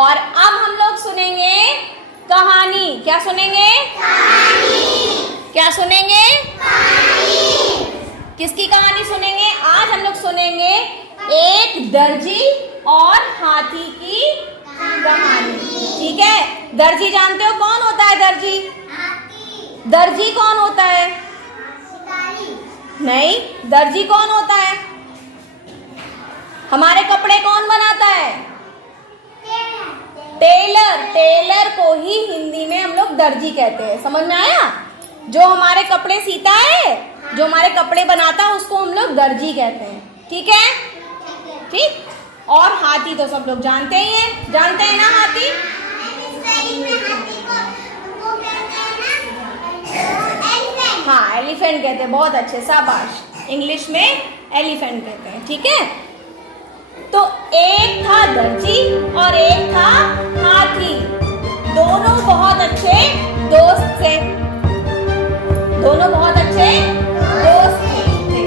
और अब हम लोग सुनेंगे कहानी। क्या सुनेंगे? कहानी। क्या सुनेंगे? कहानी। किसकी कहानी सुनेंगे? आज हम लोग सुनेंगे एक दर्जी और हाथी की कहानी। ठीक है, दर्जी जानते हो कौन होता है? दर्जी दर्जी कौन होता है? नहीं, दर्जी कौन होता है? हमारे कपड़े कौन बनाता है? टेलर। टेलर को ही हिंदी में हम लोग दर्जी कहते हैं। समझ में आया? जो हमारे कपड़े सीता है, जो हमारे कपड़े बनाता है, उसको हम लोग दर्जी कहते हैं। ठीक है? ठीक। और हाथी तो सब लोग जानते ही हैं। जानते हैं ना हाथी? हाँ, एलिफेंट कहते हैं। बहुत अच्छे, शाबाश। इंग्लिश में एलिफेंट कहते हैं। ठीक है, तो एक था दर्जी और एक था हाथी। दोनों बहुत अच्छे दोस्त थे। दोनों बहुत अच्छे दोस्त थे।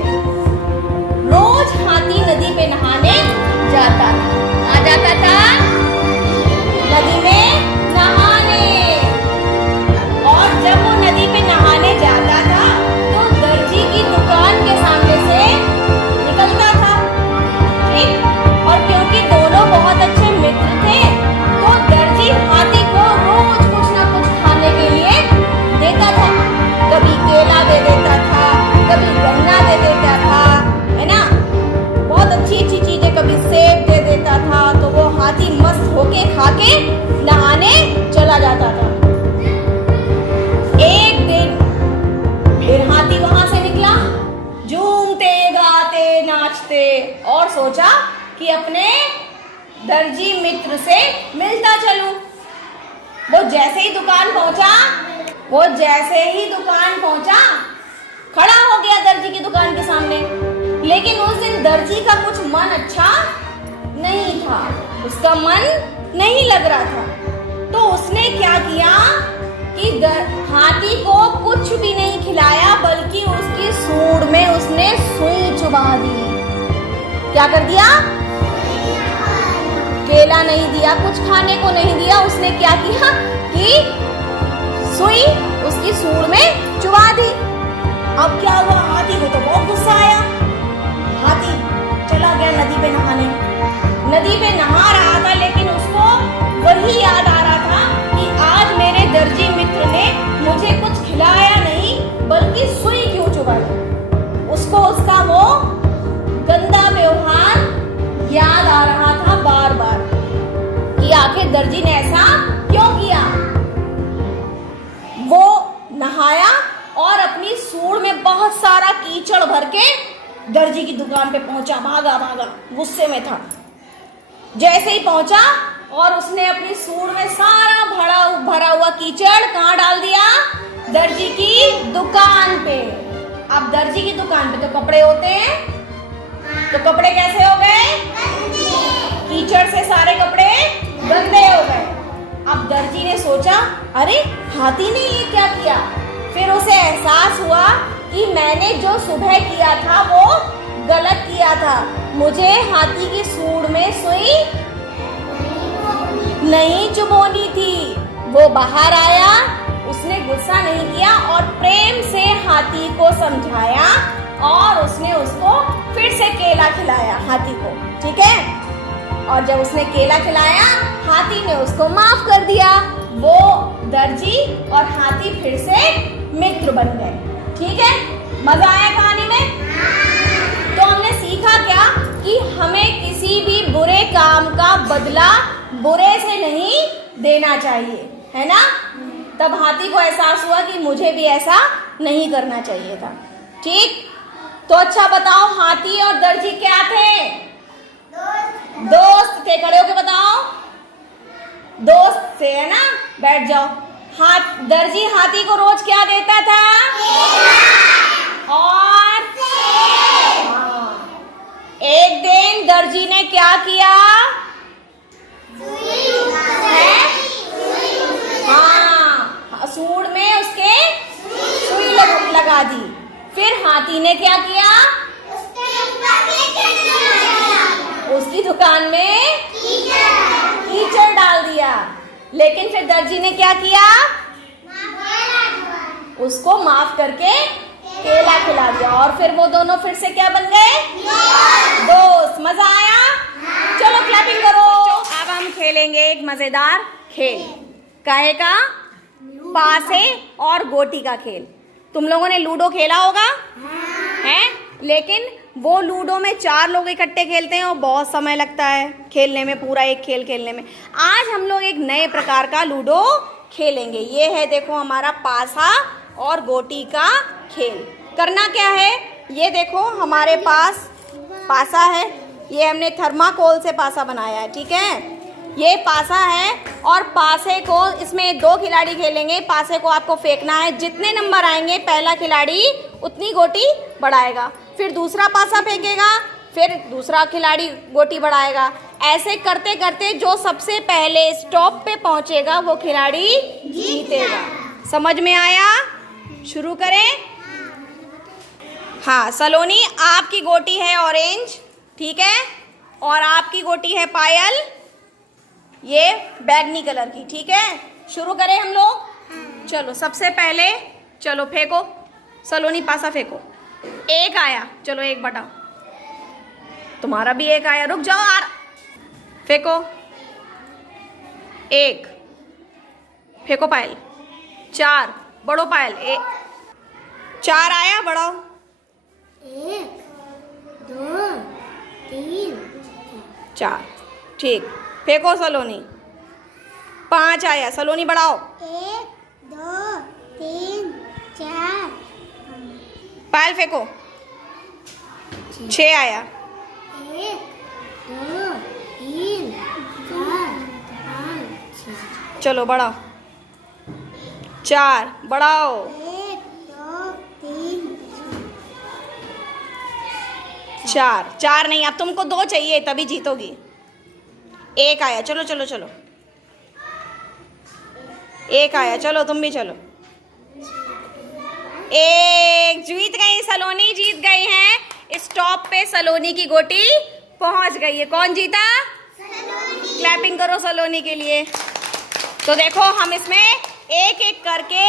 रोज हाथी नदी पे नहाने जाता था। आ जाता था नदी में नहाने। और जब वो नदी पे नहाने जाता था तो दर्जी की दुकान के सामने से निकलता था। ठीक। और क्योंकि दोनों बहुत अच्छे मित्र थे तो दर्जी हाथी को रोज कुछ ना कुछ खाने के लिए देता था। कभी केला दे देता था, कभी गन्ना दे देता था, है ना? बहुत अच्छी अच्छी चीजें, कभी सेब दे देता था। तो वो हाथी मस्त होके खा के नहाने चला जाता था। एक दिन फिर हाथी वहां से निकला, झूमते गाते नाचते, और सोचा कि अपने दर्जी मित्र से मिलता चलूं। वो जैसे ही दुकान पहुंचा, खड़ा हो गया दर्जी की दुकान के सामने। लेकिन उस दिन दर्जी का कुछ मन अच्छा नहीं था, उसका मन नहीं लग रहा था। तो उसने क्या किया कि हाथी को कुछ भी नहीं खिलाया, बल्कि उसकी सूंड में उसने सुई चुभा दी। क्या कर दिया? केला नहीं दिया, कुछ खाने को नहीं दिया। उसने क्या किया कि सुई उसकी सूंड में चुभा दी। अब क्या हुआ? हाथी को तो बहुत गुस्सा आया। हाथी चला गया नदी पे नहाने। नदी पे नहा रहा था, लेकिन उसको वही याद आ रहा था कि आज मेरे दर्जी मित्र ने मुझे कुछ खिलाया नहीं, बल्कि सुई क्यों चुभाई। उसको उसका वो गंदा व्यवहार याद आ रहा था बार बार कि आखिर दर्जी ने ऐसा क्यों किया। वो नहाया और अपनी सूंड में बहुत सारा कीचड़ भर के दर्जी की दुकान पे पहुंचा। भागा गुस्से में था। जैसे ही पहुंचा और उसने अपनी सूंड में सारा भरा हुआ कीचड़ कहाँ डाल दिया? दर्जी की दुकान पे। अब दर्जी की दुकान पे तो कपड़े होते हैं, तो कपड़े कैसे हो गए? कीचड़ से सारे कपड़े गंदे हो गए। अब दर्जी ने सोचा, अरे हाथी ने ये क्या किया? फिर उसे एहसास हुआ कि मैंने जो सुबह किया था वो गलत किया था। मुझे हाथी की सूंड में सुई नहीं चुभोनी थी। वो बाहर आया, उसने गुस्सा नहीं किया और प्रेम से हाथी को समझाया, और उसने उसको फिर से केला खिलाया हाथी को। ठीक है, और जब उसने केला खिलाया, हाथी ने उसको माफ कर दिया। वो दर्जी और हाथी फिर से मित्र बन गए। ठीक है, मजा आया कहानी में? तो हमने सीखा क्या कि हमें किसी भी बुरे काम का बदला बुरे से नहीं देना चाहिए, है ना? तब हाथी को एहसास हुआ कि मुझे भी ऐसा नहीं करना चाहिए था। ठीक, तो अच्छा बताओ, हाथी और दर्जी क्या थे? दोस्त थे। खड़े होके बताओ। दोस्त थे, है ना? बैठ जाओ। दर्जी हाथी को रोज क्या देता था? और एक दिन दर्जी ने क्या किया? हाँ, सूंड में उसके सुई लगा दी। फिर हाथी ने क्या किया? उसकी दुकान में कीचड़ डाल दिया। लेकिन फिर दर्जी ने क्या किया, उसको माफ करके केला खिला दिया और फिर वो दोनों फिर से क्या बन गए, दोस्त। मजा आया? चलो क्लैपिंग करो। अब हम खेलेंगे एक मजेदार खेल, काहे का, पासे और गोटी का खेल। तुम लोगों ने लूडो खेला होगा है, लेकिन वो लूडो में 4 लोग इकट्ठे खेलते हैं और बहुत समय लगता है खेलने में, पूरा एक खेल खेलने में। आज हम लोग एक नए प्रकार का लूडो खेलेंगे। ये है देखो हमारा पासा और गोटी का खेल। करना क्या है, ये देखो हमारे पास पासा है, ये हमने थर्माकोल से पासा बनाया है, ठीक है। ये पासा है और पासे को, इसमें 2 खिलाड़ी खेलेंगे। पासे को आपको फेंकना है, जितने नंबर आएंगे पहला खिलाड़ी उतनी गोटी बढ़ाएगा, फिर दूसरा पासा फेंकेगा, फिर दूसरा खिलाड़ी गोटी बढ़ाएगा। ऐसे करते करते जो सबसे पहले स्टॉप पे पहुंचेगा वो खिलाड़ी जीतेगा। समझ में आया? शुरू करें। हाँ सलोनी, आपकी गोटी है ऑरेंज, ठीक है, और आपकी गोटी है पायल ये बैगनी कलर की, ठीक है। शुरू करें हम लोग। चलो सबसे पहले चलो फेंको, सलोनी पासा फेंको। 1 आया, चलो 1 बटाओ। तुम्हारा भी 1 आया, रुक जाओ यार। फेंको 1, फेंको पायल। 4 बड़ो पायल, 4 आया, बढ़ाओ। 1 2 3 4, ठीक। फेंको सलोनी। 5 आया, सलोनी बढ़ाओ। 1 2 3 4 पायल फेंको। 6 आया। 1 2 3 4 5 6 चलो बढ़ाओ। 4 बढ़ाओ। 1 2 3 4 नहीं, अब तुमको 2 चाहिए तभी जीतोगी। 1 आया, चलो चलो चलो। 1 आया, चलो तुम भी चलो। 1 जीत गई सलोनी, जीत गई हैं। स्टॉप पे सलोनी की गोटी पहुंच गई है। कौन जीता? सलोनी। क्लैपिंग करो सलोनी के लिए। तो देखो हम इसमें एक एक करके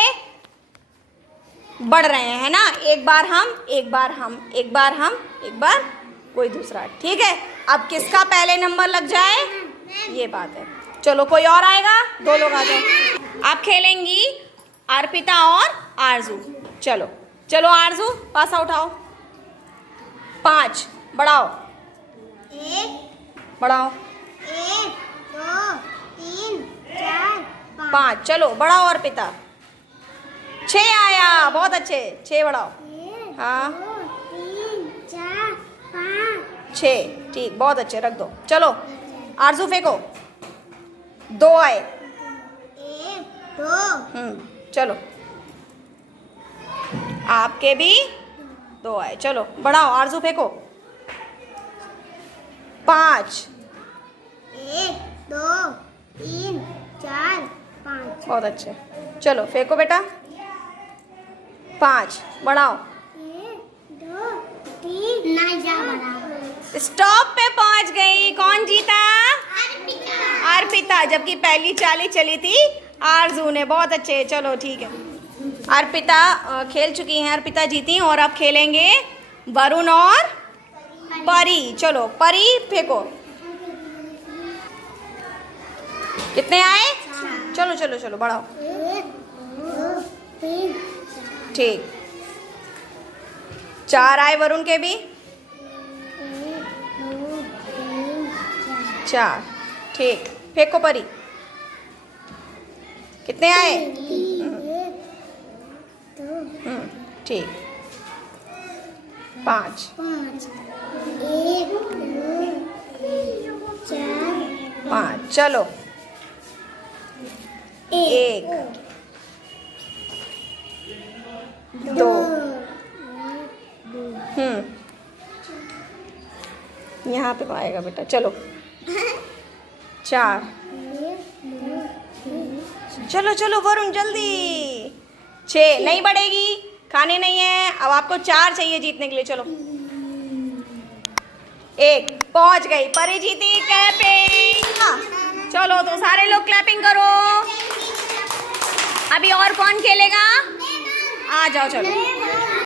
बढ़ रहे हैं, है ना। एक बार हम, एक बार हम, एक बार हम, एक बार कोई दूसरा, ठीक है। अब किसका पहले नंबर लग जाए ये बात है। चलो कोई और आएगा, 2 लोग आ जाओ। आप खेलेंगी अर्पिता और आरजू। चलो चलो आरजू पासा उठाओ। 5 बढ़ाओ। 1 बढ़ाओ। 1 2 3 4 5 चलो बढ़ाओ अर्पिता। 6 आया, बहुत अच्छे। 6 बढ़ाओ। 1 हाँ 2 3 4 5 6, ठीक, बहुत अच्छे, रख दो। चलो आरजू फेंको। 2 आए। 1 2 चलो आपके भी 2 आए। चलो बढ़ाओ, आरजू फेंको। 5 1 2 3 4 5 बहुत अच्छे। चलो फेंको बेटा। 5 बढ़ाओ। 1 2 3 नहीं जा बराबर। स्टॉप पे पहुंच गई। कौन जीता? अर्पिता। अर्पिता, जबकि पहली चाली चली थी आरजू ने। बहुत अच्छे, चलो ठीक है। अर्पिता खेल चुकी हैं, अर्पिता जीती। और अब खेलेंगे वरुण और परी। चलो परी फेंको। कितने आए? चलो चलो चलो बढ़ाओ। 1 2 3 ठीक, 4 आए वरुण के भी। 1 2 3 4, ठीक। फेंको परी। कितने आए? 1 2 ठीक। 5 5 1 2 4 5 चलो। 1 2 यहाँ पे आएगा बेटा। चलो 4 चलो चलो वरुण जल्दी। 6 नहीं बढ़ेगी, खाने नहीं है। अब आपको 4 चाहिए जीतने के लिए। चलो 1 पहुंच गई, परी जीती। कैपिंग। चलो तो सारे लोग क्लैपिंग करो। अभी और कौन खेलेगा? आ जाओ चलो।